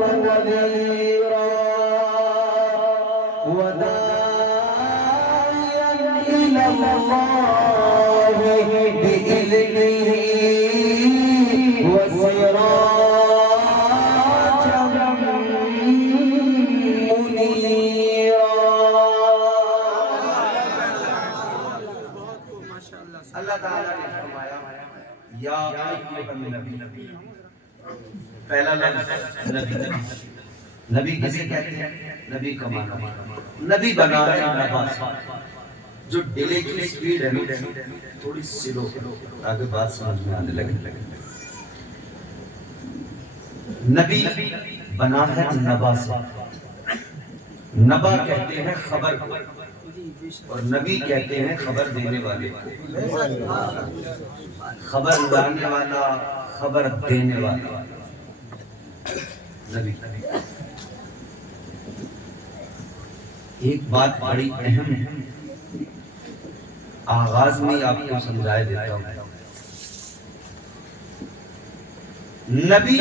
ونذيرا وداعيا إلى الله بإذنه وسراجا منيرا. اللہ تعالیٰ نے فرمایا یا ایھا النبی، پہلا لفظ نبی. نبی کسے کہتے ہیں؟ نبی کا معنی نبی بنا ہے نبا، جو ڈیلے کی سپیڈ ہے تھوڑی سلو تاکہ بات سمجھ میں آنے لگے. نبی بنا ہے نبا سے. نبا کہتے ہیں خبر کو، اور نبی کہتے ہیں خبر دینے والے کو. خبر لانے والا، خبر دینے والا نبی. ایک بات بڑی اہم ہے، آغاز میں آپ کو سمجھائے دیتا ہوں. نبی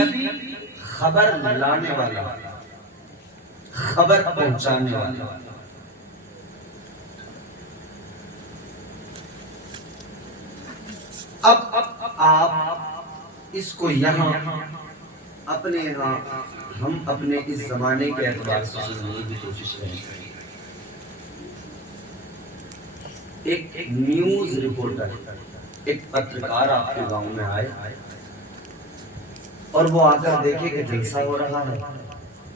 خبر لانے والا، خبر پہنچانے والا. اب آپ اس کو یہاں اپنے یہاں ہم اپنے اس زمانے کے اعتبار سے سننے کی کوشش کریں. ایک نیوز رپورٹر، ایک پترکار آپ کے گاؤں میں آئے اور وہ آ کر دیکھے کہ جلسہ ہو رہا ہے،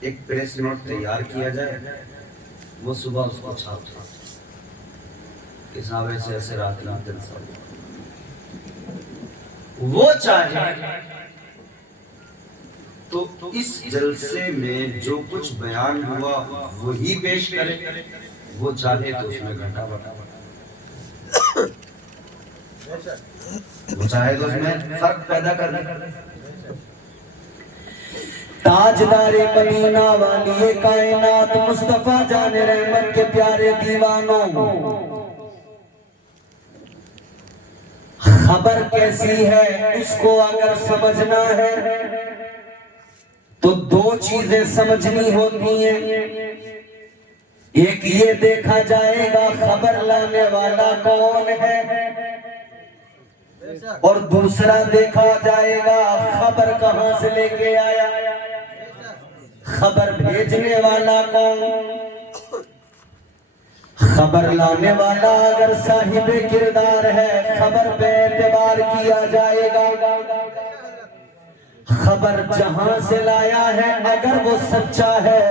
ایک پریس نوٹ تیار کیا جائے. وہ صبح اس کو چھاپتا کہ صاحب ایسے ایسے رات جلسہ ہو. وہ چاہے تو اس جلسے میں جو کچھ بیان ہوا وہی پیش کرے، وہ چاہے تو اس میں گھٹا بڑھا، وہ چاہے تو اس میں فرق پیدا کر دے. تاجدار مدینہ والی کائنات مصطفیٰ جان رحمت کے پیارے دیوانوں، خبر کیسی ہے اس کو اگر سمجھنا ہے تو دو چیزیں سمجھنی ہوتی ہیں. ایک یہ دیکھا جائے گا خبر لانے والا کون ہے، اور دوسرا دیکھا جائے گا خبر کہاں سے لے کے آیا، خبر بھیجنے والا کون. خبر لانے والا اگر صاحب کردار ہے خبر پہ اعتبار کیا جائے گا. خبر جہاں سے لایا ہے اگر وہ سچا ہے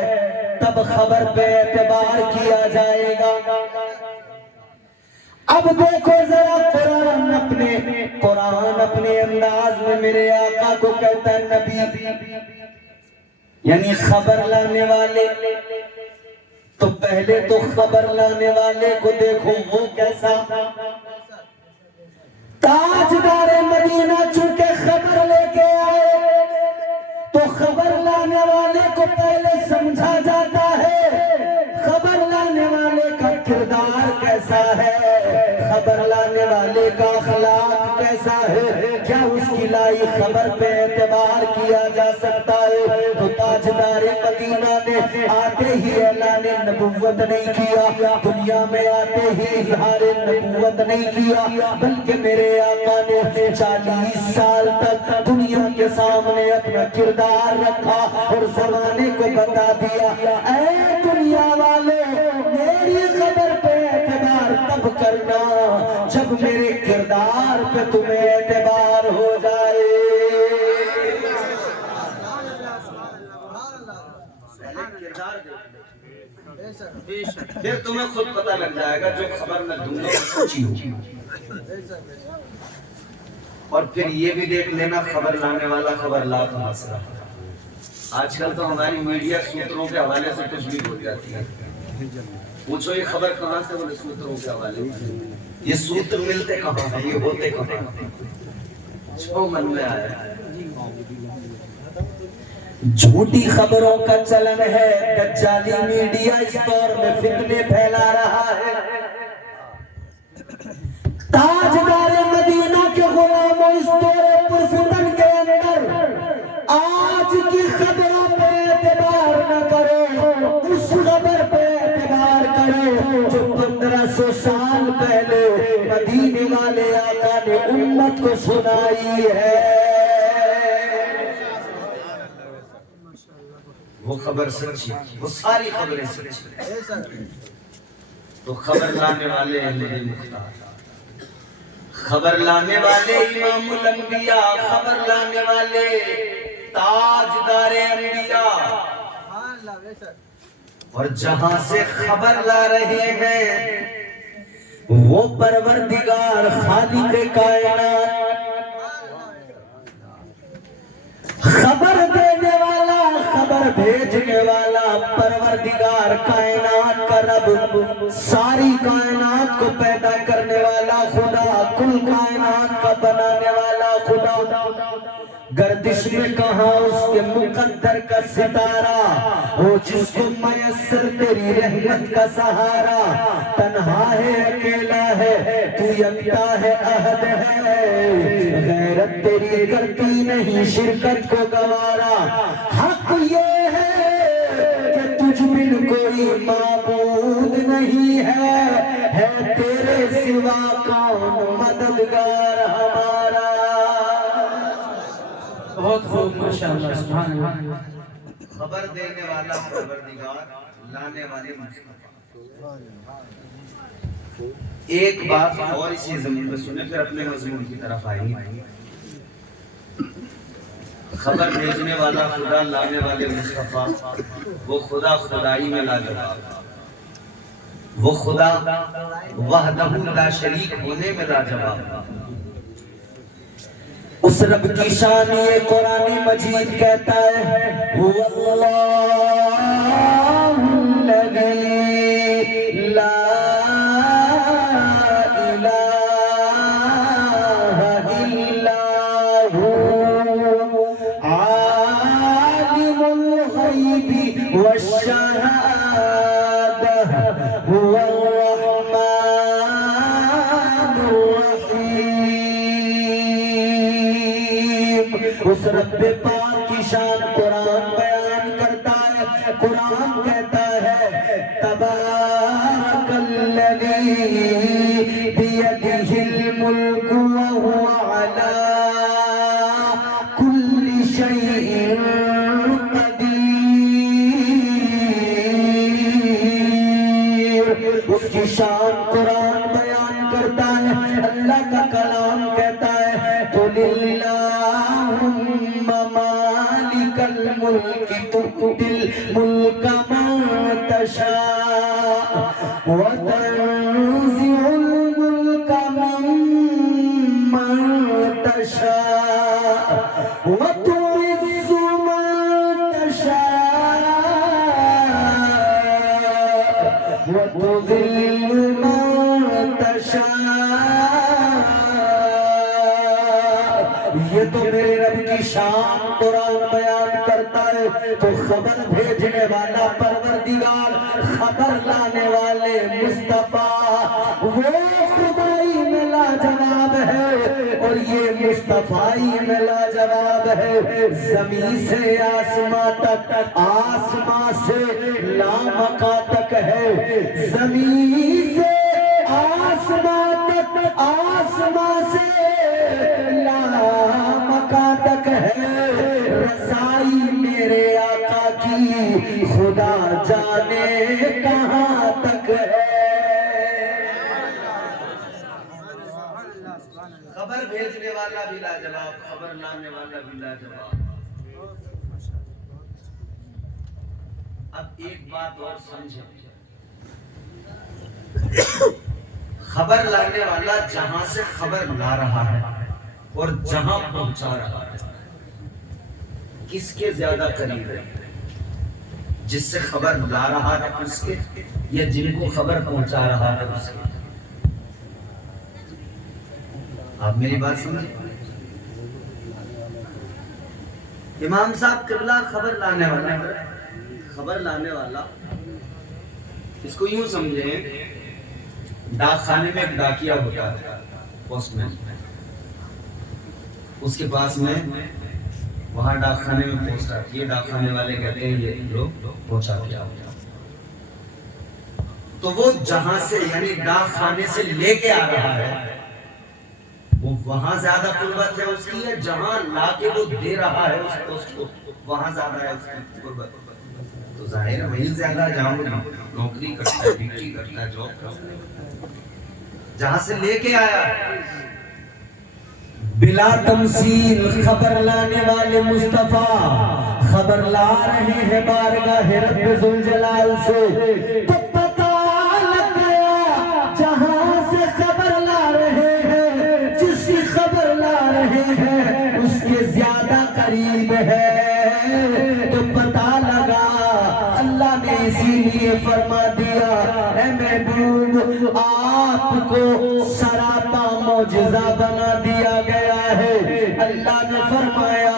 تب خبر پہ اعتبار کیا جائے گا. اب دیکھو ذرا قرآن اپنے انداز میں میرے آقا کو کہتا ہے نبی، یعنی خبر لانے والے. تو پہلے تو خبر لانے والے کو دیکھو وہ کیسا. تاجدار مدینہ چونکہ خبر لے کے آئے تو خبر لانے والے کو پہلے سمجھا جاتا ہے خبر لانے والے کا کردار کیسا ہے، خبر لانے والے کا اخلاق کیسا ہے، کیا اس کی لائی خبر پہ اعتبار کیا جا سکتا ہے. تو تاجدار مدینہ نے آتے ہی اعلان نبوت نہیں کیا، دنیا میں آتے ہی اظہار نبوت نہیں کیا، بلکہ میرے آقا نے 40 سال تک دنیا کے سامنے اپنا کردار رکھا اور زمانے کو بتا دیا اے دنیا والے میری خبر پہ اعتبار تب کرنا جب میرے کردار پہ تمہیں اعتبار ہو جائے. پھر تمہیں خود پتہ لگ جائے گا جو خبر میں دوں گا سچی ہوگی. اور پھر یہ بھی دیکھ لینا خبر لانے والا خبر لا کہاں سے رہا. آج کل تو ہماری میڈیا سوتروں کے حوالے سے کچھ بھی ہو جاتی ہے. پوچھو یہ خبر کہاں سے، بولے سوتروں کے حوالے. یہ سوتر ملتے کہاں ہیں، یہ ہوتے کہاں ہیں، جو من میں آیا. جھوٹی خبروں کا چلن ہے، دجالی میڈیا اس دور میں فتنے پھیلا رہا ہے. تاجدار مدینہ کے غلاموں اس دور پرفتن کے اندر آج کی خبروں پہ جو 1500 سال پہلے مدینے والے آقا نے امت کو سنائی ہے۔ وہ خبر سچی، وہ ساری خبریں سچی۔ تو خبر لانے والے احمد مختار، خبر لانے والے امام الانبیاء، خبر لانے والے تاجدار انبیاء، اور جہاں سے خبر لا رہے ہیں وہ پروردگار خالق کائنات، خبر دینے والا، خبر بھیجنے والا، پروردگار کائنات کا رب، ساری کائنات کو پیدا کرنے والا خدا، کل کائنات کا بنانے والا خدا، گردش میں کہاں اس کے مقدر کا ستارہ ہو، جس کو میسر تیری رحمت کا سہارا، تنہا ہے اکیلا ہے تو یکتا ہے احد ہے، غیرت تیری کرتی نہیں شرکت کو گوارا، حق یہ ہے کہ تجھ بن کوئی معبود نہیں ہے تیرے سوا کون مددگار ہمارا۔ بہت خوب، ماشاءاللہ، سبحان اللہ۔ خبر دینے والا پروردگار، لانے والے مصطفیٰ۔ ایک بات اور اسی زمین میں سنیں، پھر اپنے مضمون کی طرف آئیں گے۔ خبر بھیجنے والا خدا، لانے والے مصطفیٰ، وہ خدا خدائی میں لاجواب، وہ خدا وحدہ لا شریک ہونے میں لاجواب۔ اس رب کی شان یہ قرآن مجید کہتا ہے، واللہ الذی لا الہ الا هو عالم الغیب والشہادہ هو الرحمن الرحیم۔ اس رب پاک کی شان قرآن بیان کرتا ہے، قرآن کہتا ہے تبارک الذی بیدہ الملک وہو علی کل شیء قدیر۔ اس کی شان قرآن بیان کرتا ہے، اللہ کا کلام کہتا ہے قل اللہم مالک الملک تؤتی الملک من تشاء وتنزع الملک ممن تشاء وتعز من تشاء وتذل من تشاء۔ یہ تو میرے رب کی شان قرآن بیان کرتا ہے، تو خبر بھیجنے والا پروردگار، خبر لانے والے مصطفیٰ، وہ خدائی میں لاجواب ہے اور یہ مصطفیٰ میں لاجواب ہے۔ زمین سے آسمان تک، آسمان سے لامکاں تک ہے، زمین سے آسمان تک، آسمان سے لامکاں تک ہے، رسائی میرے آقا کی خدا جانے کہاں تک ہے۔ خبر بھیجنے والا بھی لاجواب، خبر لانے والا بھی لاجواب۔ اب ایک بات اور سمجھیں، خبر لانے والا جہاں سے خبر لا رہا ہے اور جہاں پہنچا رہا ہے، کس کے زیادہ قریب ہے؟ جس سے خبر لا رہا ہے اس کے، یا جن کو خبر پہنچا رہا ہے اس کے؟ آپ میری بات سمجھیں؟ امام صاحب قبلہ خبر لانے والا ہے، خبر لانے والا، اس کو یوں سمجھیں، ڈاک خانے میں ایک ڈاکیا ہوتا ہے، پوسٹ مین، اس کے پاس میں وہاں ڈاک خانے میں پوسٹ آتی ہے، ڈاک خانے والے کہتے ہیں یہ لوگ پہنچا دیا۔ تو وہ جہاں سے یعنی ڈاک خانے سے لے کے آ رہا ہے وہ وہاں زیادہ قربت ہے اس کی، یا جہاں لا کے وہ دے رہا ہے اس کو وہاں زیادہ ہے اس کی قربت؟ تو ظاہر ہے وہی زیادہ جہاں وہ نوکری کرتا ہے، ڈیوٹی کرتا ہے، جاب کرتا ہے، جہاں سے لے کے آیا۔ بلا تمثیل خبر لانے والے مصطفیٰ خبر لا رہے ہیں بارگاہ رب ذوالجلال سے، تو پتہ لگ گیا جہاں سے خبر لا رہے ہیں، جس کی خبر لا رہے ہیں اس کے زیادہ قریب ہے، تو پتہ لگا۔ اللہ نے اسی لیے فرما دیا اے محبوب آپ کو سراپا معجزہ بنا دیا گیا ہے۔ اللہ نے فرمایا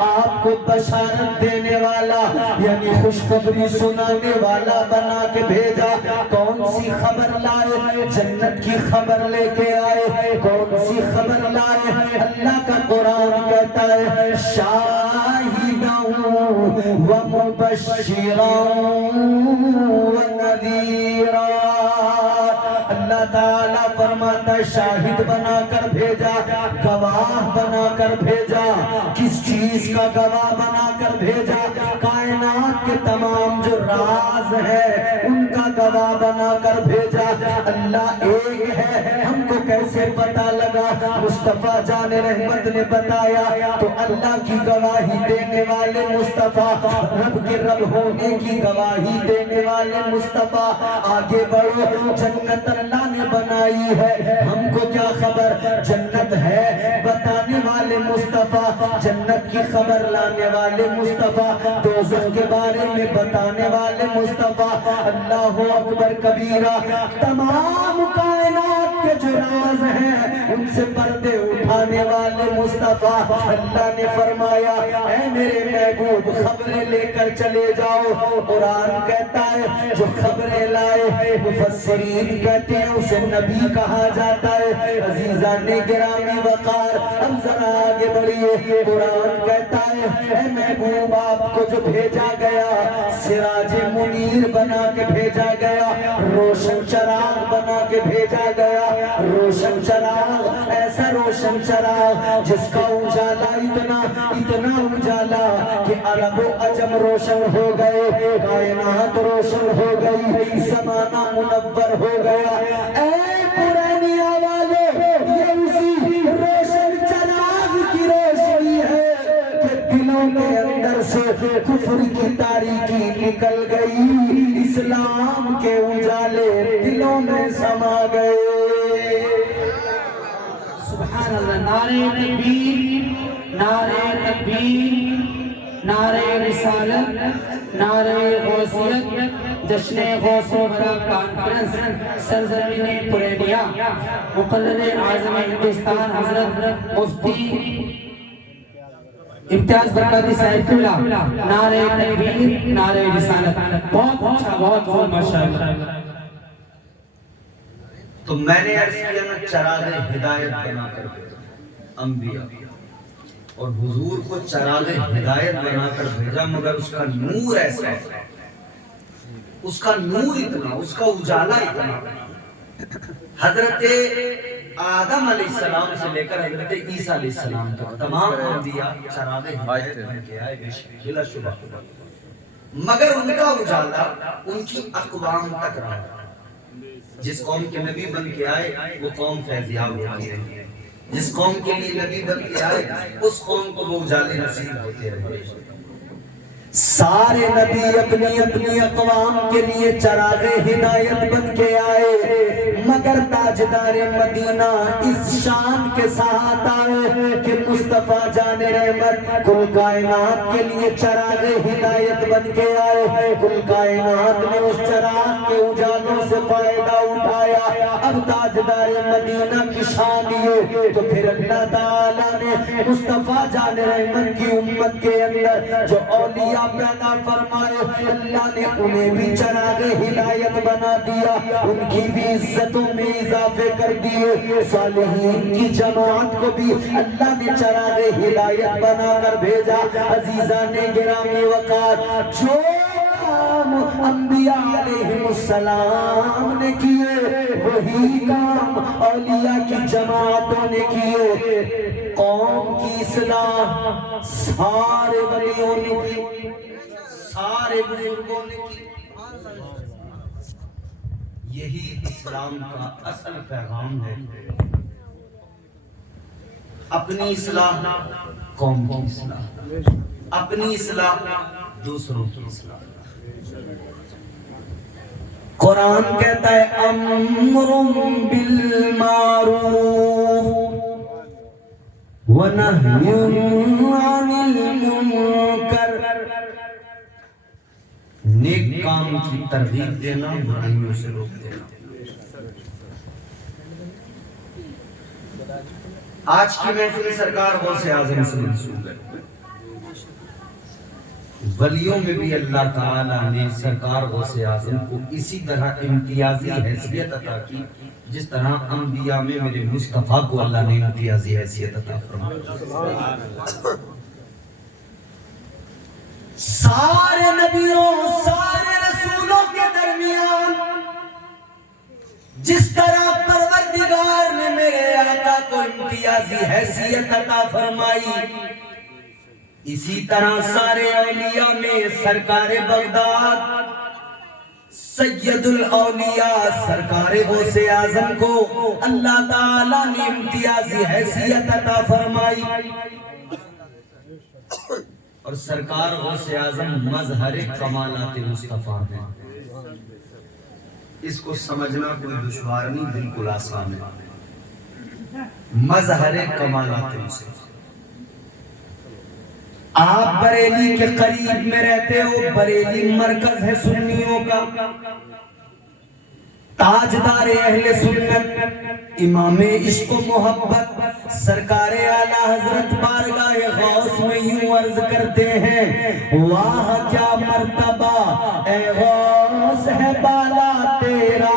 آپ کو بشارت دینے والا یعنی خوشخبری سنانے والا بنا کے بھیجا۔ کون سی خبر لائے؟ جنت کی خبر لے کے آئے۔ کون سی خبر لائے؟ اللہ کا قرآن کہتا ہے شاہداً ومبشراً ونذیراً۔ اللہ تعالیٰ فرماتا ہے شاہد بنا کر بھیجا، گواہ بنا کر بھیجا۔ کس چیز کا گواہ بنا کر بھیجا؟ کائنات کے تمام جو راز ہے ان کا گواہ بنا کر بھیجا۔ اللہ ایک ہے، ہم کو کیسے پتا لگا؟ مصطفیٰ جان رحمت نے بتایا۔ تو اللہ کی گواہی دینے والے مصطفیٰ، رب کے رب ہونے کی گواہی دینے والے مصطفیٰ، آگے بڑھو۔ جنت اللہ نے بنائی ہے، ہم کو کیا خبر؟ جنت ہے بتانے والے مصطفیٰ، جنت کی خبر لانے والے مصطفیٰ، دوزخ کے بارے میں بتانے والے مصطفیٰ۔ اللہ اکبر کبیرہ۔ تمام کائنات کے جو راز ہیں ان سے پردے اٹھانے والے مصطفیٰ۔ اللہ نے فرمایا اے میرے محبوب خبریں لے کر چلے جاؤ۔ قرآن کہتا ہے جو خبریں لائے، مفسرین کہتے ہیں اسے نبی کہا جاتا ہے۔ عزیزان گرامی وقار، اب ذرا آگے بڑھیے۔ قرآن کہتا ہے اے محبوب آپ کو جو بھیجا گیا سراج منیر بنا کے بھیجا گیا، روشن چراغ بنا کے بھیجا گیا۔ روشن چراغ، ایسا روشن چراغ جس کا اجالا اتنا اجالا کہ عرب و عجم روشن ہو گئے، کائنات روشن ہو گئی، زمانہ منور ہو گیا۔ اے پرانیا والے، یہ اسی روشن چراغ کی روشنی ہے کہ دلوں کے اندر سے کفر کی تاریکی نکل گئی، اسلام کے اجالے دلوں میں سما گئے۔ سبحان اللہ۔ نعرہ تکبیر، نعرہ تکبیر، نعرہ رسالت، نعرہ غوثیت، جشن غوث و برا کانفرنس سرزمین پرینیا، مقلد اعظم ہندوستان حضرت مفتی امتیاز برکاتی صاحب قبلہ، نعرہ تکبیر، نعرہ رسالت۔ بہت اچھا، بہت ماشاءاللہ۔ تو میں نے عرض کیا نا چراغ ہدایت بنا کر بھیجا انبیاء، اور حضور کو چراغ ہدایت بنا کر بھیجا، مگر اس کا نور ایسا ہے، اس کا نور اتنا، اس کا اجالا اتنا۔ حضرت آدم علیہ السلام سے لے کر حضرت عیسیٰ علیہ السلام تک تمام انبیاء چراغ ہدایت بن کے آئے بلا شبہ، مگر ان کا اجالا ان کی اقوام تک رہا۔ جس قوم کے نبی بن کے آئے وہ قوم فیضیاب ہوتی رہی، جس قوم کے لیے نبی بن کے آئے اس قوم کو وہ اجالے نصیب ہوتے رہے۔ سارے نبی اپنی اپنی اقوام کے لیے چراغ ہدایت بن کے آئے، مگر تاجدار مدینہ اس شان کے ساتھ آئے کہ مصطفیٰ جان رحمت کل کائنات کے لیے چراغ ہدایت بن کے آئے۔ کل کائنات نے اس چراغ کے اجالوں سے فائدہ اٹھایا۔ اب تاجدار مدینہ کی شان یہ، تو پھر اللہ تعالیٰ نے مصطفیٰ جان رحمت کی امت کے اندر جو اولیاء پیدا فرمائے، اللہ نے انہیں بھی چراغ ہدایت بنا دیا، ان کی بھی عزتوں میں اضافے کر دیے۔ صالحین کی جماعت کو بھی اللہ نے چراغ ہدایت بنا کر بھیجا۔ عزیزان گرامی وقار، جو انبیاء علیہ السلام نے کیے، وہی کام اولیاء کی جماعتوں نے کیے۔ قوم کی اصلاح سارے ولیوں نے کی، سارے بزرگوں نے کی۔ یہی اسلام کا اصل پیغام ہے، اپنی اصلاح قوم کی اصلاح، اپنی اصلاح دوسروں کی اصلاح۔ قرآن کہتا ہے امر بالمعروف ونہی عن المنکر، نیک کام کی ترغیب دینا، برائیوں سے روک دینا۔ آج کی محفل سرکار غوث اعظم سے منسوب ہے۔ ولیوں میں بھی اللہ تعالیٰ نے سرکار غوث اعظم کو اسی طرح امتیازی حیثیت عطا کی جس طرح انبیاء میں میرے مصطفیٰ کو اللہ نے امتیازی حیثیت عطا فرمائی۔ سارے نبیوں، سارے رسولوں کے درمیان جس طرح پروردگار نے میرے آقا کو امتیازی حیثیت عطا فرمائی، اسی طرح سارے اولیاء میں سرکار بغداد سید الاولیاء سرکار غوث اعظم کو اللہ تعالیٰ نے امتیازی حیثیت عطا فرمائی۔ اور سرکار غوث اعظم مظہر کمالات مصطفیٰ ہیں۔ اس کو سمجھنا کوئی دشوار نہیں، بالکل آسان ہے۔ مظہر کمالات مصطفیٰ۔ آپ بریلی کے قریب میں رہتے ہو، بریلی مرکز ہے سنیوں کا، تاجدار اہل سنت، امام عشق و محبت سرکار اعلیٰ حضرت بارگاہ غوث میں یوں عرض کرتے ہیں، واہ کیا مرتبہ اے غوث ہے بالا تیرا،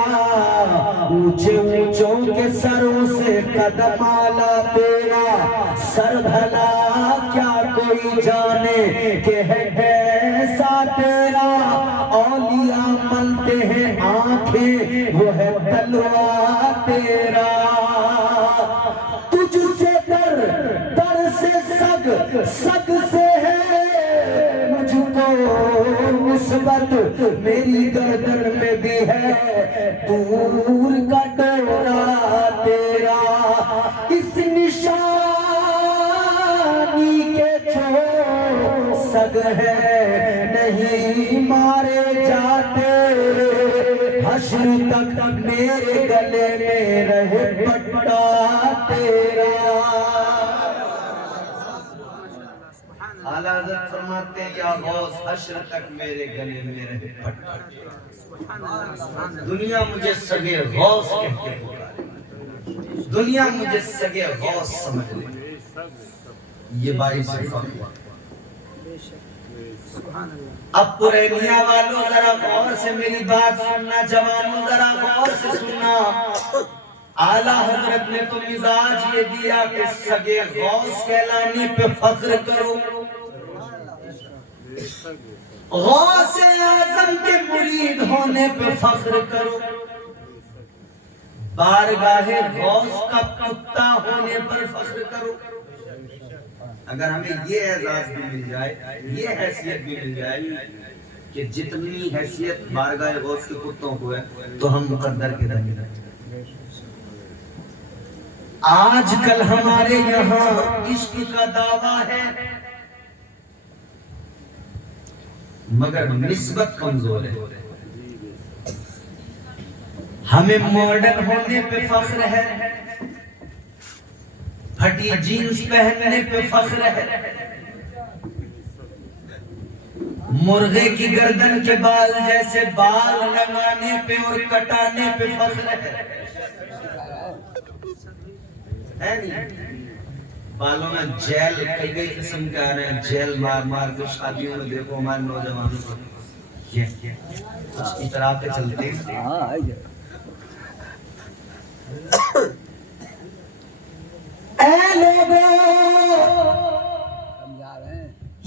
اونچے اونچوں کے سروں سے قدم آلا تیرا، سر بھلا کیا کوئی جانے کہ ہے کیسا تیرا، اولیاء ملتے ہیں آنکھیں وہ ہے تلوہ تیرا، تجھ سے در در سے سگ سگ سے ہے مجھ کو نسبت، میری گردن میں بھی ہے دور کا ڈورا تیرا، اس نشانی کے جو سگ ہے نہیں مارے جاتے، حشر تک میرے گلے میں رہے پٹا تیرا۔ اعلیٰ حضرت فرماتے ہیں یا غوث حشر تک میرے گلے میں رہے پٹا تیرا۔ دنیا مجھے سگے غوث کہہ کے پکارے، دنیا مجھے سگے غوث سمجھ لے، یہ باعث فخر۔ اب پرینیا والوں ذرا غور سے میری بات سننا، جوانوں ذرا غور سے سننا، اعلیٰ حضرت نے تو مزاج یہ دیا کہ سگے غوث کہلانے پہ فخر کرو، غوث اعظم کے مرید ہونے پہ فخر کرو، بارگاہ غوث کا کتا ہونے پر فخر کرو۔ اگر ہمیں یہ اعزاز بھی مل جائے، یہ حیثیت بھی مل جائے کہ جتنی حیثیت بارگاہ غوث کے کتوں کو ہے تو ہم مقدر کے دنی رہے۔ آج کل ہمارے یہاں عشق کا دعویٰ ہے مگر نسبت کمزور ہے، ہمیں ماڈرن ہونے پہ فخر ہے، پھٹی جینز پہننے پہ فخر ہے، مرغے کی گردن کے بال جیسے بال لگانے پہ اور کٹانے پہ فخر ہے نہیں؟ بالوں میں جیل کئی قسم کے آ رہے ہیں، جیل مار مار کے شادیوں میں دیکھو ہمارے نوجوانوں کو یہ کچھ اطراع پہ چلتے ہیں۔ اے لوگوں،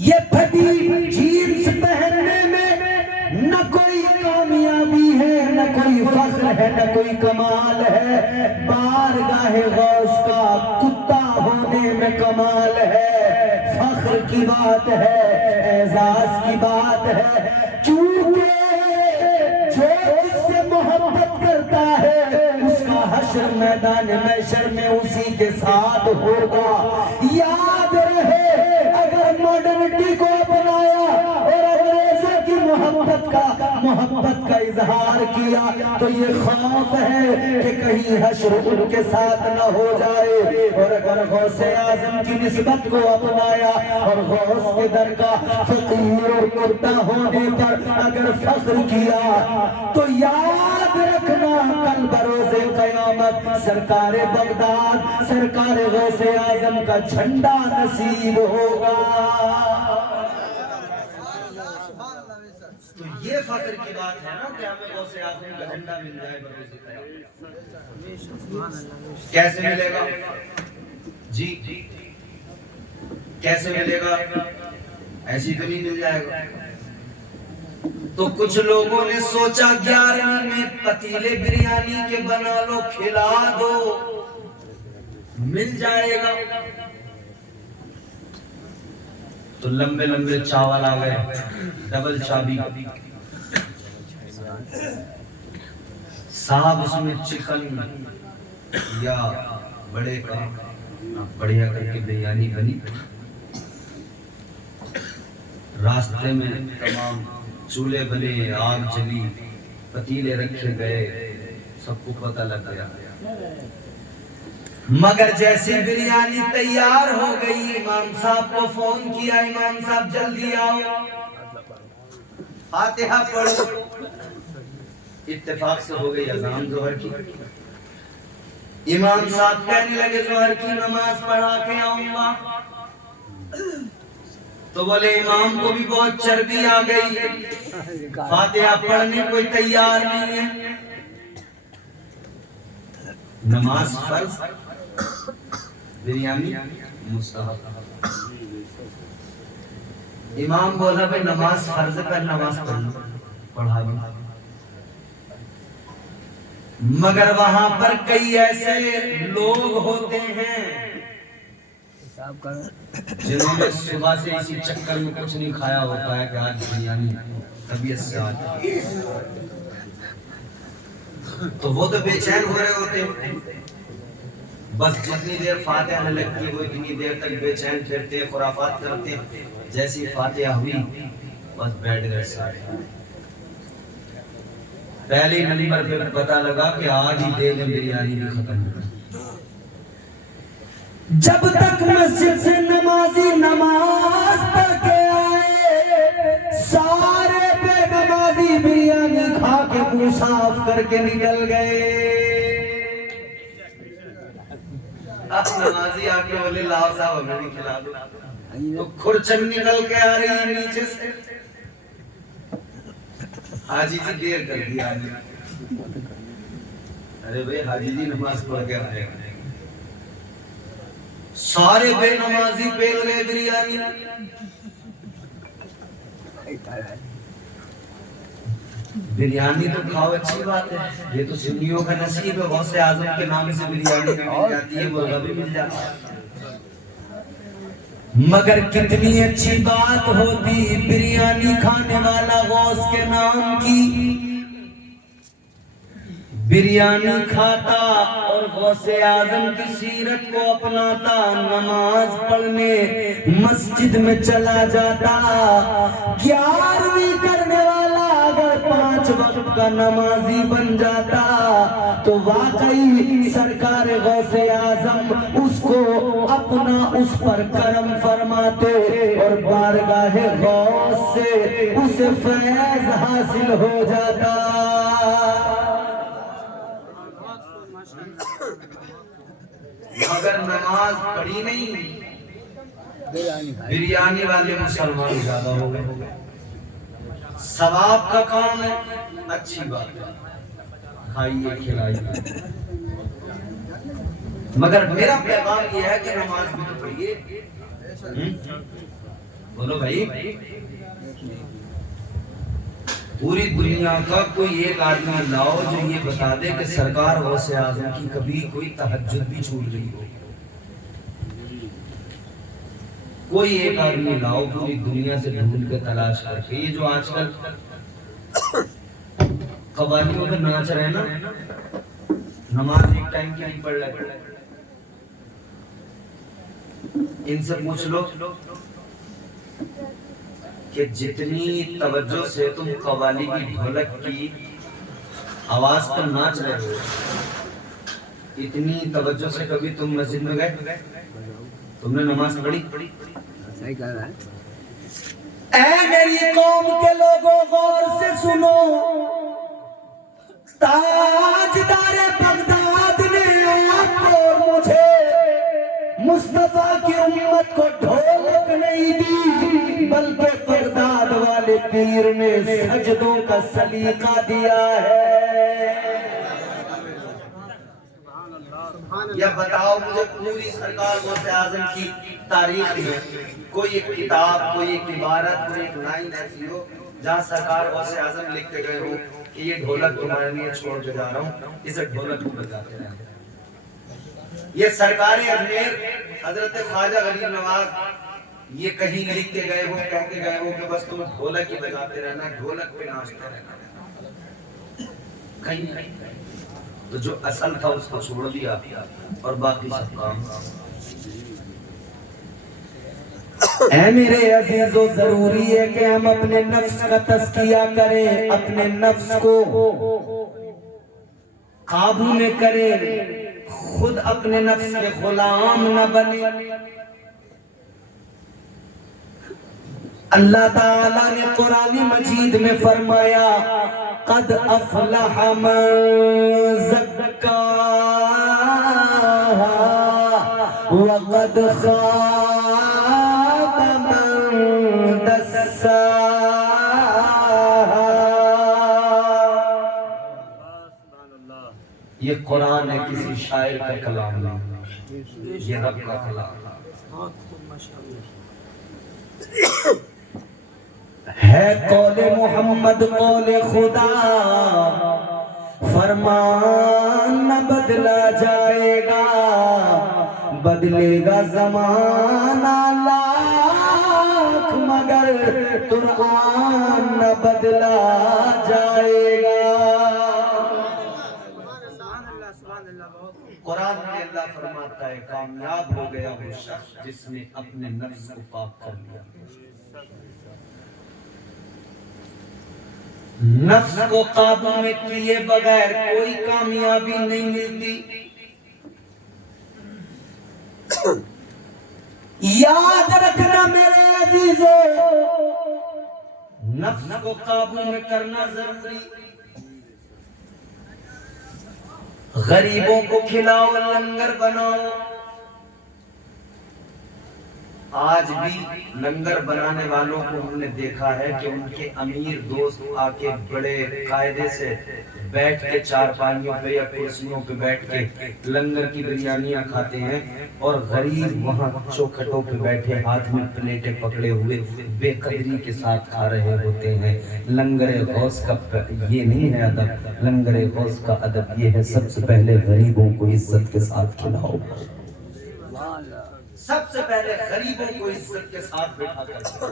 یہ پھٹی جینز پہننے میں نہ کوئی کامیابی ہے نہ فخر ہے نہ کوئی کمال ہے، بارگاہ غوث کا کتا ہونے میں کمال ہے۔ فخر کی بات ہے، اعزاز کی بات ہے، چونکہ جو جس سے محبت کرتا ہے اس کا حشر میدان محشر میں اسی کے ساتھ ہوگا۔ یاد رہے اگر ماڈرنٹی کو اپنایا اور انگریزوں کی محبت کا اظہار کیا تو یہ خوف ہے کہ کہیں حشر ان کے ساتھ نہ ہو جائے، اور اگر غوث اعظم کی نسبت کو اپنایا اور غوث کے در کا فقیر اور کتا ہونے پر اگر فخر کیا تو یاد رکھنا کل بروز قیامت سرکار بغداد سرکار غوث اعظم کا جھنڈا نصیب ہوگا۔ تو یہ فخر کی بات ہے نا کہ ہمیں غوث اعظم کا جھنڈا مل جائے بروز قیامت۔ کیسے ملے گا جی؟ کیسے ملے گا؟ ایسی تو نہیں مل جائے گا۔ تو کچھ لوگوں نے سوچا 11ویں میں پتیلے بریانی کے بنا لو کھلا دو مل جائے گا۔ تو لمبے لمبے چاول آ گئے، ڈبل چابی صاحب، اس میں چکن یا بڑے کا بڑھیا کر کے بریانی بنی۔ راستے میں تمام چولہے بنے، آگ جلی، پتیلے رکھے گئے، سب کو پتہ لگ گیا۔ مگر جیسے بریانی تیار ہو گئی امام صاحب کو فون کیا، امام صاحب جلدی آؤ فاتحہ پڑھو۔ اتفاق سے ہو گئی اذان ظہر کی۔ امام صاحب کہنے لگے ظہر کی نماز پڑھا کے آؤں گا، تو بولے امام کو بھی بہت چربی آ گئی، فاتحہ پڑھنے کوئی تیار نہیں ہے۔ نماز فرض، بریانی مستحب۔ امام بولا بھائی نماز فرض پر نماز پڑھا دو، مگر وہاں پر کئی ایسے لوگ ہوتے ہیں جنہوں نے صبح سے اسی چکر میں کچھ نہیں کھایا ہوتا ہے کہ آج بریانی طبیعت سے آتی ہے، تو وہ تو بے چین ہو رہے ہوتے ہیں۔ بس جتنی دیر فاتحہ نہ لگتی وہ اتنی دیر تک بے چین پھرتے، خرافات کرتے۔ جیسی فاتحہ ہوئی بس بیٹھ گئے سارے۔ پہلے نمبر پہ پتہ لگا کہ آج ہی دیر میں بریانی بھی ختم ہو گئی۔ جب تک مسجد سے نمازی نماز پڑھ کے آئے، سارے بے نمازی بریانی کھا کے منہ صاف کر کے نکل گئے۔ اب نمازی آ کے بولے لاؤ صاحب ہمیں بھی کھلا دو، تو کھرچن نکل کے آ رہی ہے نیچے سے۔ حاجی جی دیر کر دیا، ارے بھائی حاجی جی نماز پڑھ کے آئے، سارے بے نمازی پیل گئے بریانی۔ بریانی تو کھاؤ اچھی بات ہے، یہ تو سنیوں کا نصیب ہے، غوث اعظم کے نام سے بریانی مل جاتی ہے، مرغا بھی مل جاتا ہے۔ مگر کتنی اچھی بات ہوتی بریانی کھانے والا غوث کے نام کی بریانی کھاتا اور غوث اعظم کی سیرت کو اپناتا، نماز پڑھنے مسجد میں چلا جاتا۔ 11ویں کرنے والا اگر 5 وقت کا نمازی بن جاتا تو واقعی سرکار غوث اعظم اس کو اپنا اس پر کرم فرماتے اور بارگاہ غوث سے اسے فیض حاصل ہو جاتا۔ مگر نماز پڑھی نہیں، بریانی والے مسلمان زیادہ ہو گئے۔ ثواب کا کام ہے، اچھی بات ہے، کھائیے کھلائیے، مگر میرا پیغام یہ ہے کہ نماز بھی تو پڑھیے۔ بولو بھائی، پوری دنیا کا کوئی ایک آدمی لاؤ جو یہ بتا دے کہ سرکار غوث اعظم کی کبھی کوئی تہجد بھی چھوٹ گئی ہو. کوئی ایک آدمی لاؤ پوری دنیا سے ڈھونڈ کے تلاش کر کے. یہ جو آج کل قوالیوں پہ ناچ رہے نا, نماز ایک ٹائم کی نہیں پڑھ رہے, ان سے پوچھ لو کہ جتنی توجہ سے تم قوالی کی ڈھولک کی آواز پر ناچ رہے ہو, اتنی توجہ سے کبھی تم مسجد میں گئے, تم نے نماز پڑھی؟ صحیح کہہ رہا ہے. اے میری قوم کے لوگوں غور سے سنو, تاجدار بغداد نے آپ کو اور مجھے مصطفیٰ کی امت کو ڈھولک نہیں دی, بلکہ بغداد والے پیر نے سجدوں کا سلیقہ دیا ہے. یا بتاؤ مجھے پوری سرکار غوث اعظم کی تاریخ میں کوئی ایک کتاب, کوئی ایک عبارت, کوئی ایک لائن ایسی ہو جہاں سرکار غوث اعظم لکھ کے گئے ہو کہ یہ ڈھولک تمہارے لیے چھوڑ کے جا رہا ہوں, اسے ڈھولک کو بجاتے رہے. یہ سرکار اجمیر حضرت خواجہ غریب نواز یہ کہیں لکھ کے گئے ہو, کہہ کے گئے ہو کہ بس تم ڈھولک ہی بجاتے رہنا, ڈھولک پہ ناچتے رہنا, کہیں نہیں. تو جو اصل تھا اس کو چھوڑ دیا اور باقی سب کام. اے میرے عزیزو, ضروری ہے کہ ہم اپنے نفس کا تزکیہ کریں, اپنے نفس کو قابو میں کریں, خود اپنے نفس کے غلام نہ بنے. اللہ تعالیٰ نے قرآن مجید میں فرمایا قد افلح من زکاہا وقد خاب من دساہا. یہ قرآن ہے, کسی شاعر کا کلام نہیں, یہ رب کا کلام ہے. قول محمد قول خدا, فرمان نہ بدلا جائے گا, بدلے گا زمانہ لاکھ مگر قرآن نہ بدلا جائے گا. قرآن میں اللہ فرماتا ہے کامیاب ہو گیا وہ شخص جس نے اپنے نفس کو پاک کر لیا. نفس کو قابو میں کیے بغیر کوئی کامیابی نہیں ملتی. یاد رکھنا میرے عزیزو, نفس کو قابو میں کرنا ضروری. غریبوں کو کھلاؤ, لنگر بناؤ. آج بھی لنگر بنانے والوں کو ہم نے دیکھا ہے کہ ان کے امیر دوست آ کے بڑے قاعدے سے بیٹھ کے چارپائیوں پہ یا کرسیوں پہ بیٹھ کے لنگر کی بریانیاں کھاتے ہیں, اور غریب وہاں چوکھٹوں پہ بیٹھے ہاتھ میں پلیٹیں پکڑے ہوئے بے قدری کے ساتھ کھا رہے ہوتے ہیں. لنگر غوث کا یہ نہیں ہے ادب, لنگر غوث کا ادب یہ ہے سب سے پہلے غریبوں کو عزت کے ساتھ کھلاؤ, سب سے پہلے غریبوں کو عزت کے ساتھ بیٹھا کر.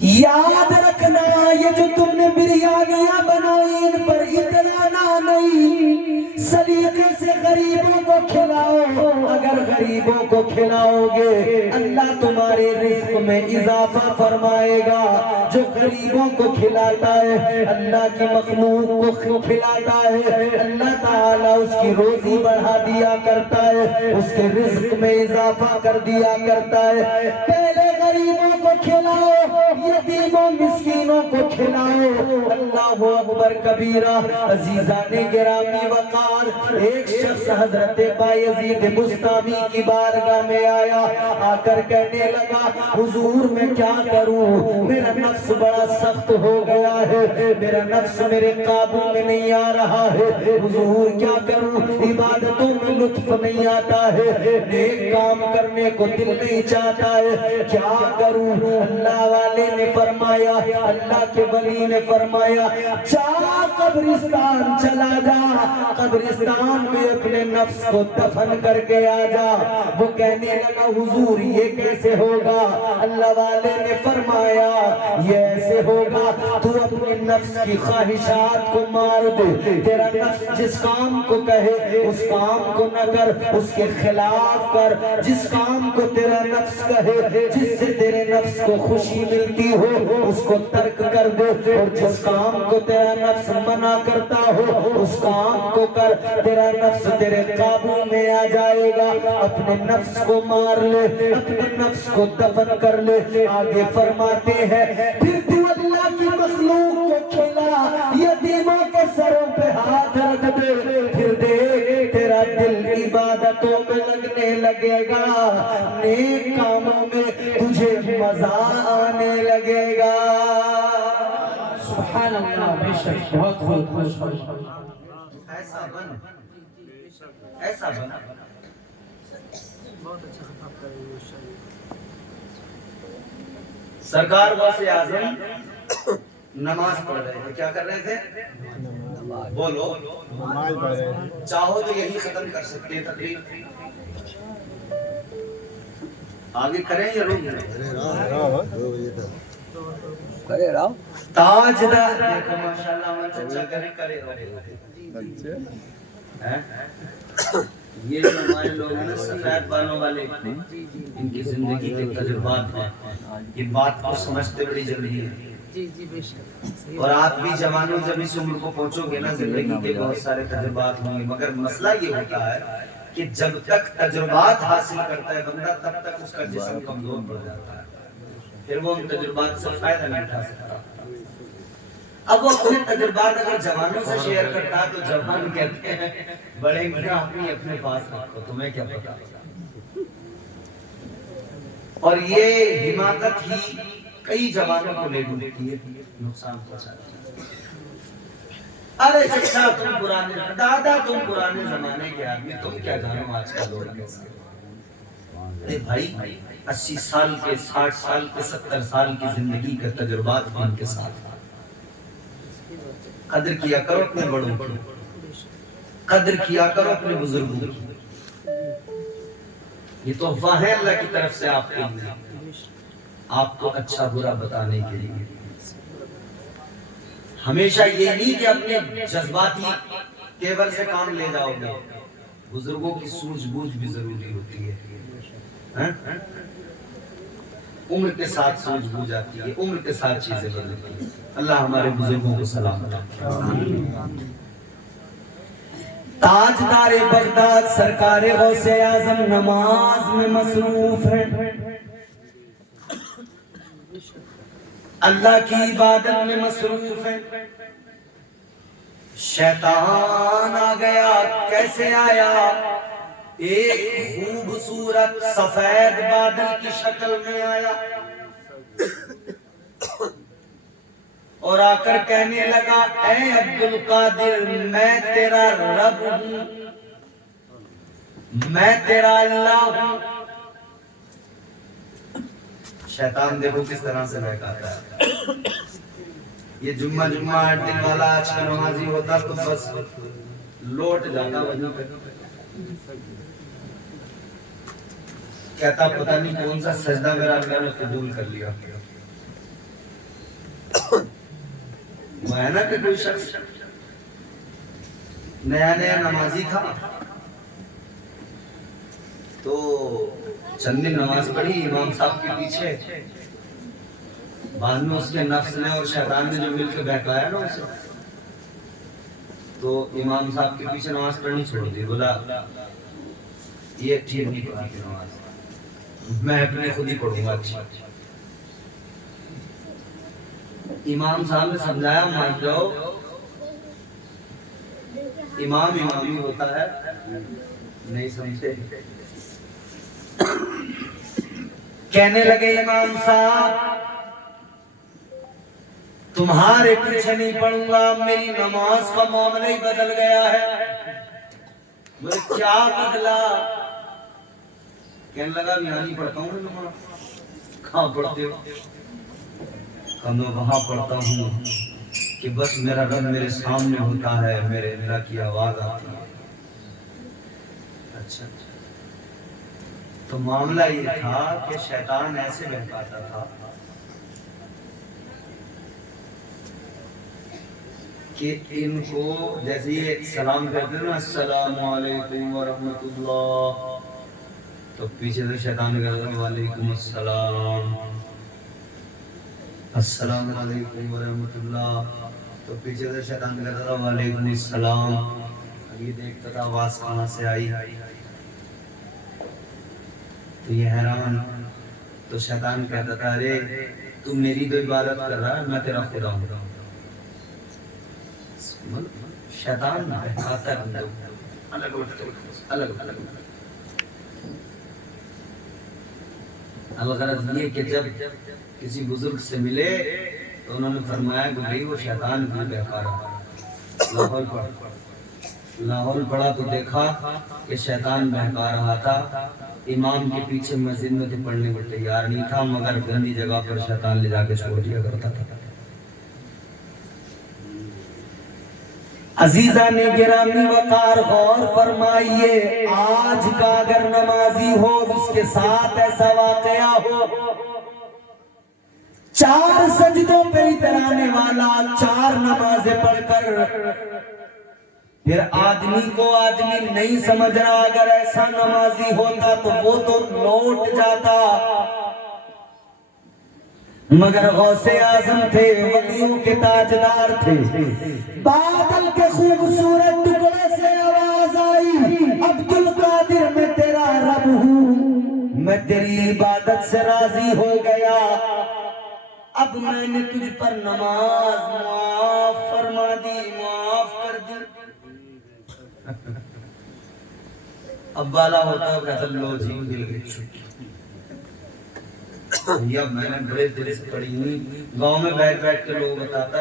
یاد رکھنا یہ جو تم نے بریانیاں بنائی ان پر اترانا نہیں, سلیقے سے غریبوں کو کھلاؤ. اگر غریبوں کو کھلاؤ گے اللہ تمہارے رزق میں اضافہ فرمائے گا. جو غریبوں کو کھلاتا ہے اللہ کی مخلوق کو کھلاتا ہے, اللہ تعالیٰ اس کی روزی بڑھا دیا کرتا ہے, اس کے رزق میں اضافہ کر دیا کرتا ہے. پہلے غریبوں کو کھلاؤ, یتیموں مسکینوں کو کھلاؤ. اللہ اکبر کبیرہ. عزیزان گرامی وقار, ایک شخص حضرت بایزید بستامی کی بارگاہ میں آیا, آ کر کہنے لگا حضور میں کیا کروں, میرا نفس بڑا سخت ہو گیا ہے, میرا نفس میرے قابو میں نہیں آ رہا ہے, حضور کیا کروں, عبادتوں میں لطف نہیں آتا ہے, نیک کام کرنے کو دل نہیں چاہتا ہے, کیا کروں. اللہ والے نے فرمایا, اللہ کے ولی نے فرمایا, جا قبرستان چلا جا, قبرستان میں اپنے نفس کو دفن کر کے آ جا. وہ کہنے لگا حضور یہ کیسے ہوگا؟ اللہ والے نے فرمایا یہ ایسے ہوگا, تو اپنے نفس کی خواہشات کو مار دے. تیرا نفس جس کام کو کہے اس کام کو نہ کر, اس کے خلاف کر. جس کام کو تیرا نفس کہے, جس سے تیرے نفس کو خوشی ملتی ہو, اس کو ترک کر دے. اور جس کام کو تیرا نفس منع کرتا ہو اس کام کو کر. تیرا نفس تیرے قابو میں آ جائے گا. اپنے نفس کو مار لے, اپنے نفس کو دفن کر لے. آگے فرماتے ہیں پھر تو اللہ کی مخلوق کو کھلا, یتیموں کے سروں پہ ہاتھ رکھ دے. پھر دیکھ تیرا دل عبادتوں میں لگنے لگے گا, نیک کاموں میں تجھے مزہ آنے لگے گا. سبحان اللہ, بے شک بہت بہت خوش. ایسا بن, ایسا بن. سرکار غوث اعظم نماز پڑھ رہے تھے. کیا کر رہے تھے؟ بولو. چاہو تو یہی ختم کر سکتے ہیں تقریر. آگے کریں یا رک جائیں؟ کرے راو تاجدار دیکھو ماشاءاللہ من چچا کرے یہ جو ہمارے لوگ ہیں نا سفید بالوں والے, ان کی زندگی کے تجربات ہیں, یہ بات کو سمجھتے بڑی جلدی ہے. اور آپ بھی جوانوں جب اس عمر کو پہنچو گے نا زندگی کے بہت سارے تجربات ہوں گے, مگر مسئلہ یہ ہوتا ہے کہ جب تک تجربات حاصل کرتا ہے بندہ تب تک اس کا جسم کمزور پڑ جاتا ہے, پھر وہ ان تجربات سے فائدہ نہیں اٹھا سکتا. اب وہ اپنے تجربات اگر جوانوں سے شیئر کرتا تو جوان کہتے ہیں بڑے میاں اپنے پاس رکھو, تمہیں کیا پتا. اور یہ حماقت ہی کئی جوانوں کو لے ڈوبتی ہے, نقصان پہنچاتی ہے. ارے چچا تم پرانے, دادا تم پرانے زمانے کے آدمی, تم کیا جانو آج کا دور کیسا. ارے بھائی 80 سال کے, 60 سال کے, 70 سال کی زندگی کے تجربات ان کے ساتھ. قدر کیا کرو اپنے بڑوں کی, قدر کیا کرو اپنے بزرگوں کی. یہ تحفہ ہے اللہ کی طرف سے آپ کے لیے, آپ کو اچھا برا بتانے کے لیے. ہمیشہ یہ نہیں کہ اپنے جذباتی تیور سے کام لے جاؤ گے. بزرگوں کی سوجھ بوجھ بھی ضروری ہوتی ہے. عمر کے ساتھ سوجھ بوجھ آتی ہے, عمر کے ساتھ چیزیں بدلتی ہیں. اللہ ہمارے بزرگوں کو سلامت رکھے. تاجدار بغداد سرکار غوث اعظم نماز میں مصروف ہیں, اللہ کی عبادت میں مصروف ہیں. شیطان آ گیا. کیسے آیا؟ ایک خوبصورت سفید بادل کی شکل میں آیا اور آ کر کہنے لگا اے عبد القادر میں تیرا رب ہوں, میں تیرا اللہ ہوں. شیطان دیکھو کس طرح سے بہکاتا ہے. یہ جمعہ 8 دن والا آج کا نمازی ہوتا تو بس لوٹ جاتا وہیں پہ. کہتا پتہ نہیں کون سا سجدہ میرا اللہ نے قبول کر لیا. وہ ہے نا کہ کوئی شخص نیا نمازی تھا تو چند دن نماز پڑھی امام صاحب کے پیچھے, بعد میں اس کے نفس نے اور شیطان نے جو مل کے بہکایا نا اسے, تو امام صاحب کے پیچھے نماز پڑھنی چھوڑ دی. بولا یہ ٹھیک نہیں پڑھاتی نماز, میں اپنے خود ہی پڑھوں گا. اچھا امام صاحب نے سمجھایا مان جاؤ, امام ہی ہوتا ہے, نہیں سمجھتے. کہنے لگے امام صاحب تمہارے پیچھے نہیں پڑھوں گا, میری نماز کا معاملہ ہی بدل گیا ہے. بولے کیا بدلا؟ کہنے لگا میں نہیں پڑھتا ہوں نماز. کہاں پڑھتے ہو؟ کہ میں وہاں پڑھتا ہوں کہ بس میرا رب میرے سامنے ہوتا ہے، میرے اللہ کی آواز آتی ہے۔ اچھا، تو معاملہ یہ تھا کہ شیطان ایسے بہکاتا تھا کہ ان کو جیسے یہ سلام کرتے ہیں نا، السلام علیکم ورحمۃ اللہ، تو پیچھے سے شیطان کہتا ہے وعلیکم السلام، السلام علیکم ورحمۃ اللہ، تو پیچھے سے شیطان کہتا تھا وعلیکم السلام۔ اب یہ دیکھتا تھا آواز کہاں سے آئی، تو یہ حیران، تو شیطان کہتا تھا ارے تو میری تو عبادت کر رہا ہے، میں تیرا خدا ہوں۔ شیطان بہکاتا ہے الگ الگ۔ الغرض یہ کہ جب کسی بزرگ سے ملے تو انہوں نے فرمایا کہ بھائی وہ شیطان بھی بہکا رہا ہے۔ لاہور پڑھا تو دیکھا کہ شیطان بہکا رہا تھا، امام کے پیچھے مسجد میں تو پڑھنے کو تیار نہیں تھا، مگر گندی جگہ پر شیطان لے جا کے چھوڑ دیا کرتا تھا۔ عزیزان گرامی وقار غور فرمائیے، آج کا اگر نمازی ہو اس کے ساتھ ایسا واقعہ ہو، 4 سجدوں پہ اترانے والا، 4 نمازیں پڑھ کر پھر آدمی کو آدمی نہیں سمجھ رہا، اگر ایسا نمازی ہوتا تو وہ تو لوٹ جاتا، مگر غوث اعظم تھے، ولیوں کے تاجدار تھے۔ بادل کے خوبصورت ٹکڑے سے آواز آئی، عبد القادر میں تیرا رب ہوں، میں تیری عبادت سے راضی ہو گیا، اب میں نے تجھ پر نماز معاف فرما دی، معاف کر دی۔ اب والا ہوتا ہے کہتا لو جی مل گئی چھٹی، یا میں نے بڑے دل سے پڑھی ہوئی، گاؤں میں بیٹھ بیٹھ کے لوگ بتاتا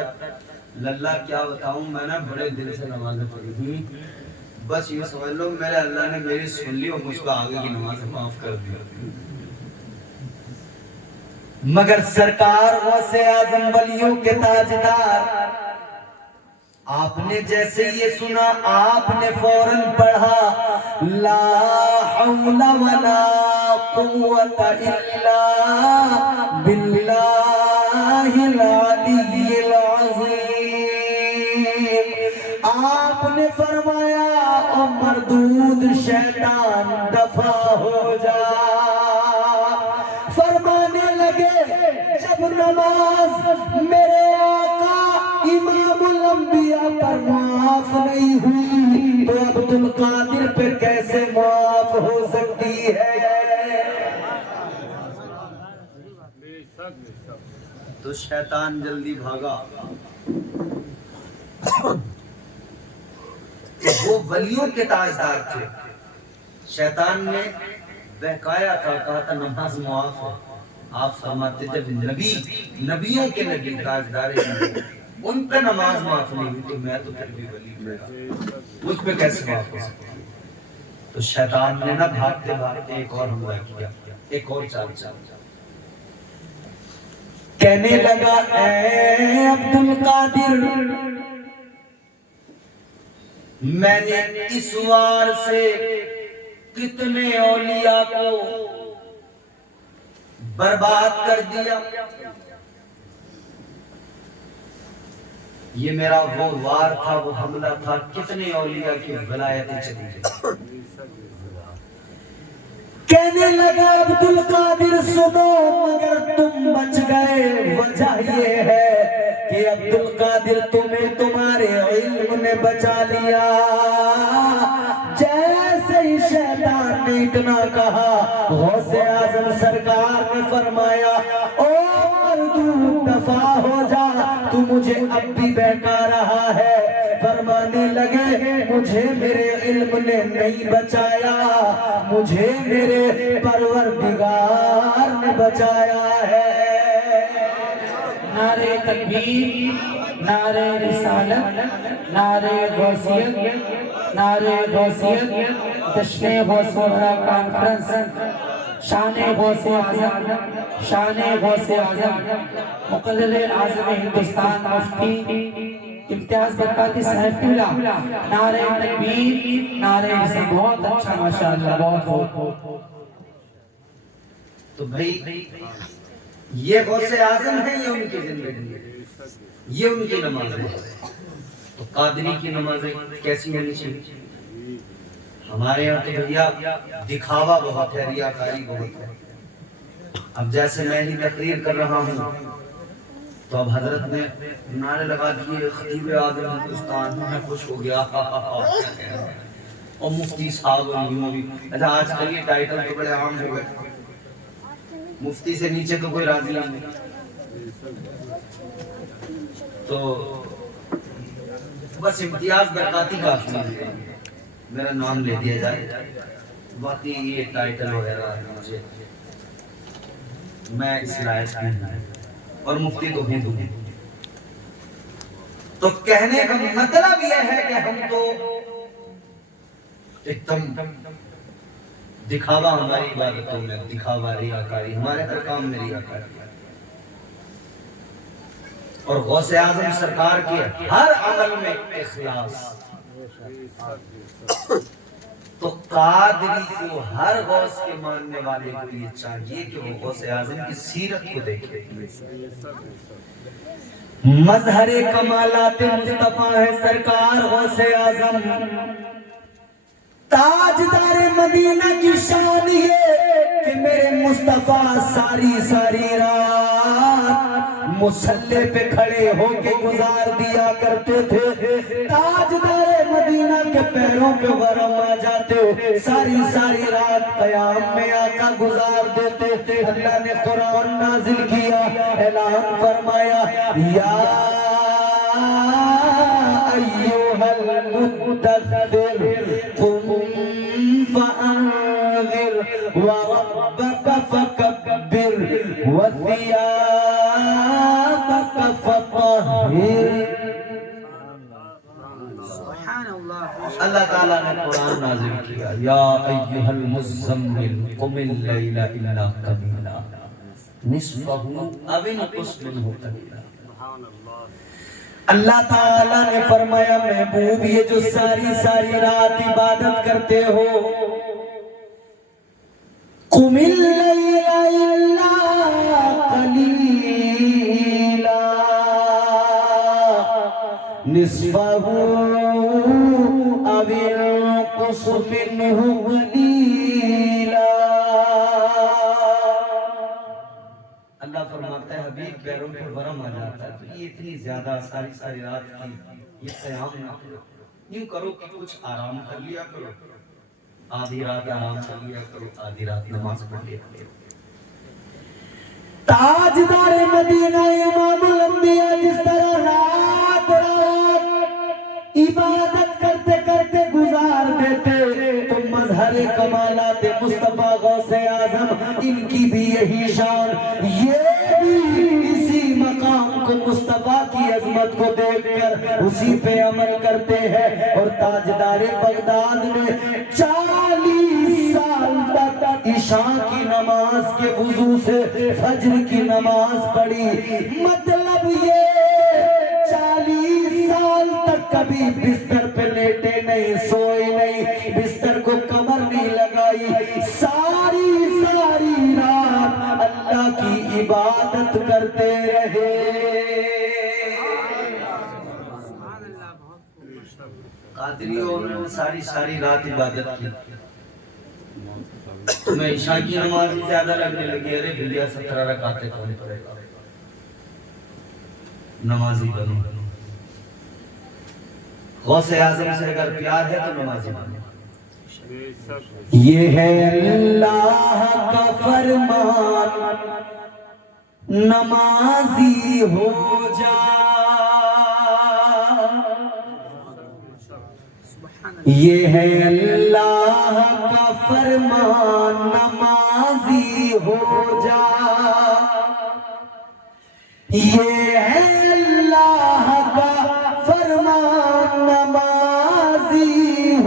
للہ کیا بتاؤں، میں نے بڑے دل سے نمازیں پڑھی ہوئی، بس یہ سمجھ لو میرے اللہ نے میری سن لی اور مجھ کو آگے کی نماز معاف کر دی۔ مگر سرکار غوث اعظم ولیوں کے تاجدار، آپ نے جیسے یہ سنا آپ نے فوراً پڑھا لا حول ولا قوت الا باللہ العلی العظیم۔ آپ نے فرمایا او مردود شیطان دفع ہو جا، فرمانے لگے جب نماز میرے آقا امام الانبیاء پر معاف نہیں ہوئی تو عبد القادر پہ کیسے معاف ہو سکتی ہے؟ تو شیطان جلدی بھاگا، وہ ولیوں کے تاجدار تھے، شیطان نے بہکایا تھا، کہا تھا نماز معاف ہے، آپ فرماتے جب نبیوں کے نبی تاجدار ہیں ان پہ نماز معاف نہیں ہوئی تو میں تو پھر بھی ولی میرا مجھ پہ کیسے معاف ہو سکتی؟ تو شیطان نے نہ بھاگتے بھاگتے ایک اور حملہ کیا، ایک اور چال چلا، کہنے لگا اے عبد القادر، میں نے اس وار سے کتنے اولیاء کو برباد کر دیا، یہ میرا وہ وار تھا، وہ حملہ تھا، کتنے اولیاء کی ولایتیں چلی گئی۔ کہنے لگا عبد القادر سنو مگر تم بچ گئے، وجہ یہ ہے کہ عبد القادر تمہیں تمہارے علم نے بچا لیا۔ جیسے ہی شیطان نے اتنا کہا غوث اعظم سرکار نے فرمایا او مردود دفع ہو جا، تو مجھے اب بھی بہکا رہا ہے۔ فرمانے لگے مجھے میرے علم نے نہیں بچایا، مجھے میرے پروردگار نے بچایا ہے۔ نعرہ تکبیر، نعرہ رسالت، نعرہ غوثیت، نعرہ غوثیت، جشن غوث الرا کانفرنس شان غوث اعظم، شان غوث اعظم، مقرر اعظم ہندوستان مفتی امتیاز برکاتی صاحب قبلہ، نعرہ تکبیر، نعرہ رسالت، بہت اچھا ماشاءاللہ، بہت تو بھائی یہ غوث اعظم ہے، یہ ان کی زندگی ہے، یہ ان کی نماز ہے. تو قادری کی نمازیں کیسی ہونی چاہیے؟ ہمارے یہاں تو بھیا دکھاوا بہت ہے، ریاکاری بہت ہے. اب جیسے میں ہی تقریر کر رہا ہوں تو اب حضرت نے نعرے لگا دیے خطیب اعظم ہندوستان، میں خوش ہو گیا، اور مفتی صاحب اچھا آج کل یہ ٹائٹل تو بڑے عام ہو گئے، مفتی سے نیچے تو کوئی راضی نہیں. تو بس امتیاز برکاتی کافی ہے، میرا نام لے دیا جائے، باقی یہ ٹائٹل وغیرہ مجھے میں اس لائق نہیں ہوں، اور مفتی تو ہوں. تو کہنے کا مطلب یہ ہے کہ ہم تو ایک دم دکھاوا، ہماری عبادتوں میں دکھاوا، ریاکاری، ہمارے ہر کام میں ریاکاری. اور غوث اعظم سرکار کے ہر عمل میں اخلاص. تو قادری کو، ہر غوث کے ماننے والے کو یہ چاہیے کہ وہ غوث اعظم کی سیرت کو دیکھے. مظہر کمالات مصطفیٰ ہے سرکار غوث اعظم، تاجدار مدینہ کی شان یہ کہ میرے مصطفیٰ ساری ساری رات مصلی پہ کھڑے ہو کے گزار دیا کرتے تھے. تاجدار مدینہ کے پیروں پہ ورم آ جاتے، ساری ساری رات قیام میں آقا گزار دیتے. اللہ نے قرآن نازل کیا، اعلان فرمایا یا ایوہا المدثر قم فانذر وربک فکبر وثیابک فطہر. اللہ تعالیٰ نے قرآن نازل کیا، یا ایہا المزمل قم اللیل الا قلیلا نصفہ او انقص منہ قلیلا. اللہ تعالیٰ نے فرمایا محبوب یہ جو ساری ساری رات عبادت کرتے ہو، قم اللیل الا قلیلا نصفہ او انقص منہ قلیلا. اللہ فرماتا ہے حبیب پیروں پہ ورم آ جاتا ہے، تو یہ اتنی زیادہ ساری ساری رات کی یہ قیام نہ کرو، یوں کرو کہ کچھ آرام کر لیا کرو، آدھی رات آرام کر لیا کرو، آدھی رات نماز پڑھ لیا کرو. تاجدار مدینہ امام الانبیاء جس طرح رات رات عبادت کرتے کرتے گزار دیتے، تو مظہر کمالات مصطفیٰ غوث اعظم ان کی بھی یہی شان، یہ بھی اسی مقام کو مصطفیٰ کی عظمت کو دیکھ کر اسی پہ عمل کرتے ہیں. اور تاجدار بغداد نے 40 سال تک عشاء کی نماز کے وضو سے فجر کی نماز پڑھی. مطلب یہ 40 سال تک کبھی بستر پہ لیٹے نہیں، سوئے نہیں، بستر کو کمر نہیں لگائی، ساری ساری رات اللہ کی عبادت کرتے رہے. قادریوں نے ساری ساری رات عبادت کی. تمہیں عشاء کی نماز زیادہ لگنے لگی، ارے بھیا 17 رکعتیں کون پڑھے گا، نمازی بنو. غوث اعظم سے اگر پیار ہے تو نمازی بنو. یہ ہے اللہ کا فرمان نمازی ہو جا، یہ ہے اللہ کا فرمان نمازی ہو جا، یہ ہے اللہ کا فرمان نمازی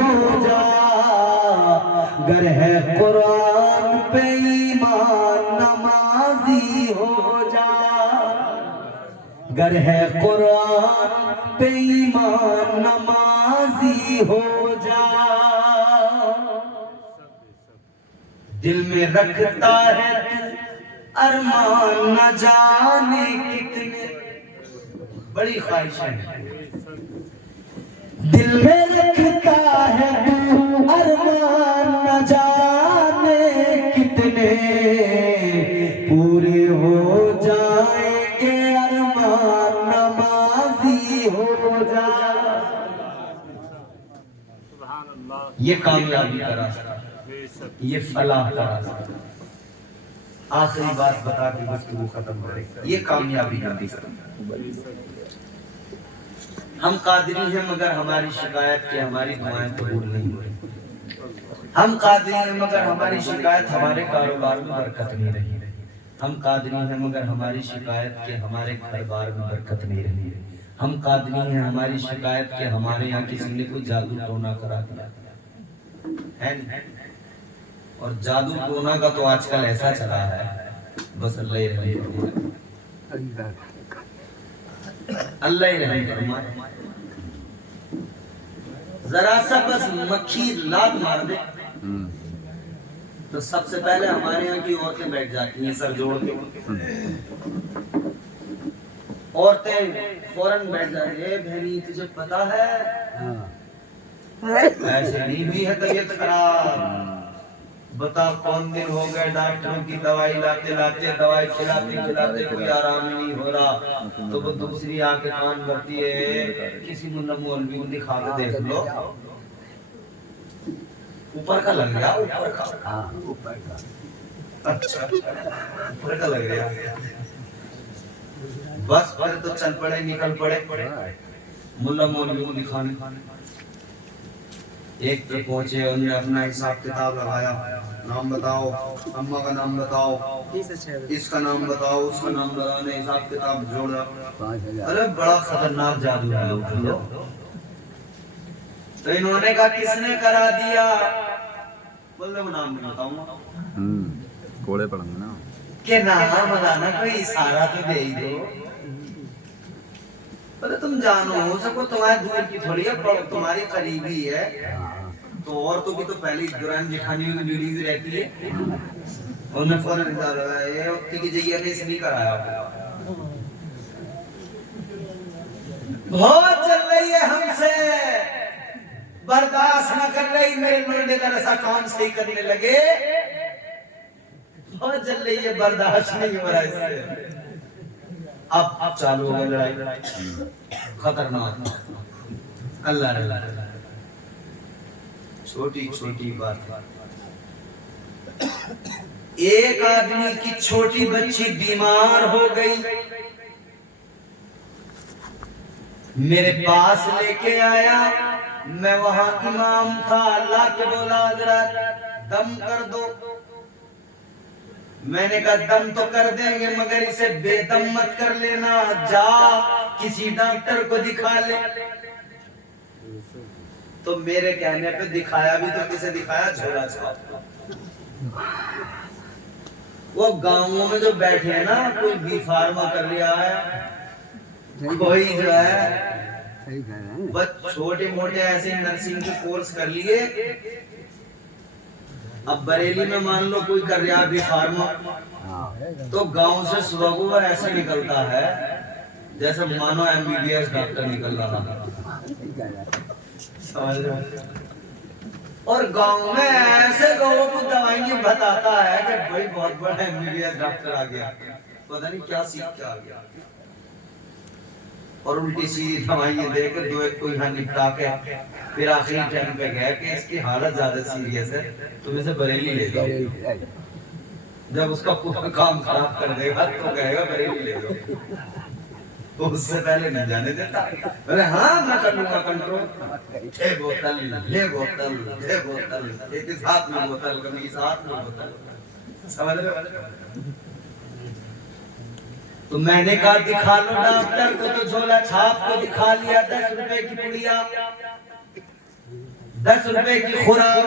ہو جا. گر ہے قرآن پہ گر ہے قرآن پہ ایمان نمازی ہو جا، دل میں رکھتا ہے تو ارمان نہ جانے کتنے، بڑی خواہش ہے، دل میں رکھتا ہے تو ارمان نہ جانے کتنے، پورے ہو جائیں گے ارمان نمازی ہو جا۔ یہ کامیابی کا راستہ، یہ فلاح کا راستہ۔ آخری بات بتا کے گفتگو ختم کریں، یہ کامیابی کا راستہ۔ ہم قادری ہیں مگر ہماری شکایت کے ہماری دعائیں قبول نہیں ہوئی، ہم قادری ہیں مگر ہماری شکایت ہمارے کاروبار میں برکت نہیں رہی، ہم قادری ہیں مگر ہماری شکایت کے ہمارے گھر بار میں برکت نہیں رہی، ہم قادری ہیں ہماری شکایت کے ہمارے یہاں کسی نے کوئی جادو ٹونا کرا دیا ہے نہیں؟ اور جادو ٹونا کا تو آج کل ایسا چلا ہے، بس اللہ ہی رحم فرمائے، اللہ ہی رحم فرمائے۔ ذرا سا بس مکھی لات مار دے تو سب سے پہلے ہمارے یہاں کی عورتیں بیٹھ جاتی ہیں سر جوڑ کے، عورتیں فوراً بیٹھ جاتی ہیں، اے بہنی تجھے پتا ہے ایسے نہیں ہوئی ہے طبیعت خراب، بتا کون دن ہو گئے ڈاکٹروں کی دوائی لاتے لاتے، دوائی کھلاتے کھلاتے کوئی آرام نہیں ہو رہا، تو وہ دوسری آ کے کان بھرتی ہے، کسی ملا مولوی کو دکھا کے دیکھ لو۔ اوپر کا لگ گیا، اوپر کا، اوپر کا، اچھا اوپر کا لگ گیا، بس پھر تو چل پڑے، نکل پڑے ملا مولوی کو دکھانے۔ ایک پہ پہنچے، انہوں نے اپنا حساب کتاب لگایا، نام بتاؤ، اماں کا نام بتاؤ، اس کا نام بتاؤ، اس کا نام بتاؤ، نے حساب کتاب جوڑا، ارے بڑا خطرناک جادو ہے وہ۔ تو انہوں نے کہا کس نے کرا دیا؟ بولے وہ نام نہیں بتاؤں گا، کوڑے پڑیں گے نا کہ نام بتانا، کوئی اشارہ تو دے ہی دو، بولے تم جانو ہو سکو، تمہارے دور کی تھوڑی ہے، تمہاری قریبی ہے، تو عورتوں کی تو پہلی دوران جٹھانی کی ڈیوٹی بھی رہتی ہے، انہوں نے فوراً ادھر لگایا، یہ وقتی کی جگہ نے اس نہیں کرایا، بہت چل رہی ہے ہم سے، برداشت نہ کر رہی، میرے مرنے کا ایسا کام صحیح کرنے لگے، بہت چل رہی ہے، برداشت نہیں ہو رہا اس سے، اب چالو ہو لڑائی، خطرناک، اللہ اللہ، چھوٹی چھوٹی بات، ایک آدمی کی چھوٹی بچی بیمار ہو گئی، میرے پاس لے کے آیا، میں وہاں امام تھا، اللہ کے بولا حضرت دم کر دو، میں نے کہا دم تو کر دیں گے مگر اسے بے دم مت کر لینا، جا کسی ڈاکٹر کو دکھا لے، تو میرے کہنے پہ دکھایا بھی، تو کسے دکھایا؟ جھولا چھاپ، وہ گاؤں میں جو بیٹھے ہیں نا، کوئی بی فارما کر لیا ہے، کوئی جو ہے بس چھوٹے موٹے ایسے نرسنگ کے کورس کر لیے، اب بریلی میں مان لو کوئی کر رہا بی فارما، تو گاؤں سے صبح کو ایسا نکلتا ہے جیسے مانو MBBS ڈاکٹر نکل رہا، اور گاؤں میں ایسے لوگوں کو دوائیں بتاتا ہے کہ بھائی بہت بڑا MBBS ڈاکٹر آ گیا، پتہ نہیں کیا سیکھ کے آ گیا، اور الٹی سیدھی دوائیں دے کے دو ایک کو یہاں نپٹا کے پھر آخری ٹائم پہ گیا کہ اس کی حالت زیادہ سیریس ہے، تم اسے بریلی لے جاؤ، جب اس کا پورا کام خراب کر دے گا تو کہے گا بریلی لے جاؤ، تو اس سے پہلے نہیں جانے دیتا، بولے ہاں میں کر لوں گا کنٹرول، یہ بوتل، یہ بوتل، یہ بوتل، ایک اس ہاتھ میں بوتل، کبھی اس ہاتھ میں بوتل، سمجھ رہے ہو؟ تو میں نے کہا دکھا لو ڈاکٹر کو، تو جھولا چھاپ کو دکھا لیا، 10 روپے کی پڑیا، 10 روپے کی خوراک،